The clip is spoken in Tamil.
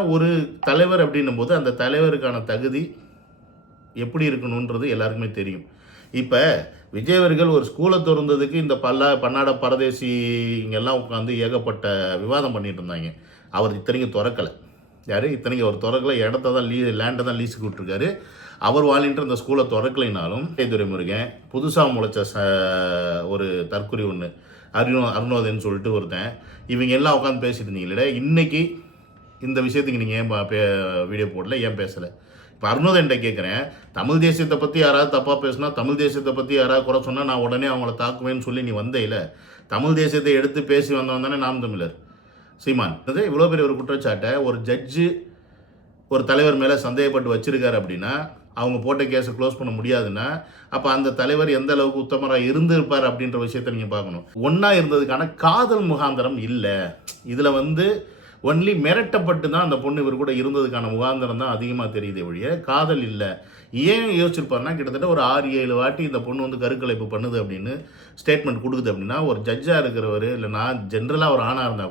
ஒரு தலைவர் அப்படின்னும் போது அந்த தலைவருக்கான தகுதி எப்படி இருக்கணுன்றது எல்லாருக்குமே தெரியும். இப்போ விஜய் அவர்கள் ஒரு ஸ்கூலை திறந்ததுக்கு இந்த பன்னாட பரதேசி இங்கெல்லாம் உட்காந்து ஏகப்பட்ட விவாதம் பண்ணிட்டு இருந்தாங்க. அவர் இத்தனைக்கும் திறக்கலை. யார் இத்தனைக்கும் அவர் திறக்கலை, இடத்த தான் லேண்டை தான் லீஸுக்கு விட்டுருக்காரு. அவர் வாலின்ற அந்த ஸ்கூலை திறக்கலைனாலும் துரைமுருகன் புதுசாக முளைச்ச ஒரு தற்குறி ஒன்று அருணோதயன்னு சொல்லிட்டு ஒருத்தன், இவங்க எல்லாம் உட்காந்து பேசிட்டு இருந்தீங்களே, இன்னைக்கு இந்த விஷயத்துக்கு நீங்கள் ஏன் வீடியோ போடல, ஏன் பேசலை? இப்போ அருணோதயன்ட்ட கேட்குறேன், தமிழ் தேசியத்தை பற்றி யாராவது தப்பாக பேசினா, தமிழ் தேசியத்தை பற்றி யாராவது குறை சொன்னால் நான் உடனே அவங்கள தாக்குவேன்னு சொல்லி நீ வந்தையில், தமிழ் தேசியத்தை எடுத்து பேசி வந்தவன் தானே நாம் தமிழர் சீமான். அது இவ்வளோ பெரிய ஒரு குற்றச்சாட்டை ஒரு ஜட்ஜு ஒரு தலைவர் மேலே சந்தேகப்பட்டு வச்சிருக்காரு அப்படின்னா, அவங்க போட்ட கேஸை க்ளோஸ் பண்ண முடியாதுன்னா, அப்போ அந்த தலைவர் எந்த அளவுக்கு உத்தமராக இருந்திருப்பார் அப்படின்ற விஷயத்தை நீங்கள் பார்க்கணும். ஒன்றா இருந்ததுக்கான காதல் முகாந்திரம் இல்லை. இதில் ஒன்லி மிரட்டப்பட்டு தான் அந்த பொண்ணு இவர் கூட இருந்ததுக்கான முகாந்திரம் தான் அதிகமாக தெரியுதே ஒழிய காதல் இல்லை. ஏன் யோசிச்சிருப்பாருன்னா, கிட்டத்தட்ட ஒரு 6-7 வாட்டி இந்த பொண்ணு கருக்கலைப்பு பண்ணுது அப்படின்னு ஸ்டேட்மெண்ட் கொடுக்குது அப்படின்னா, ஒரு ஜட்ஜாக இருக்கிறவர், இல்லை நான் ஜென்ரலாக ஒரு ஆணாக இருந்தால்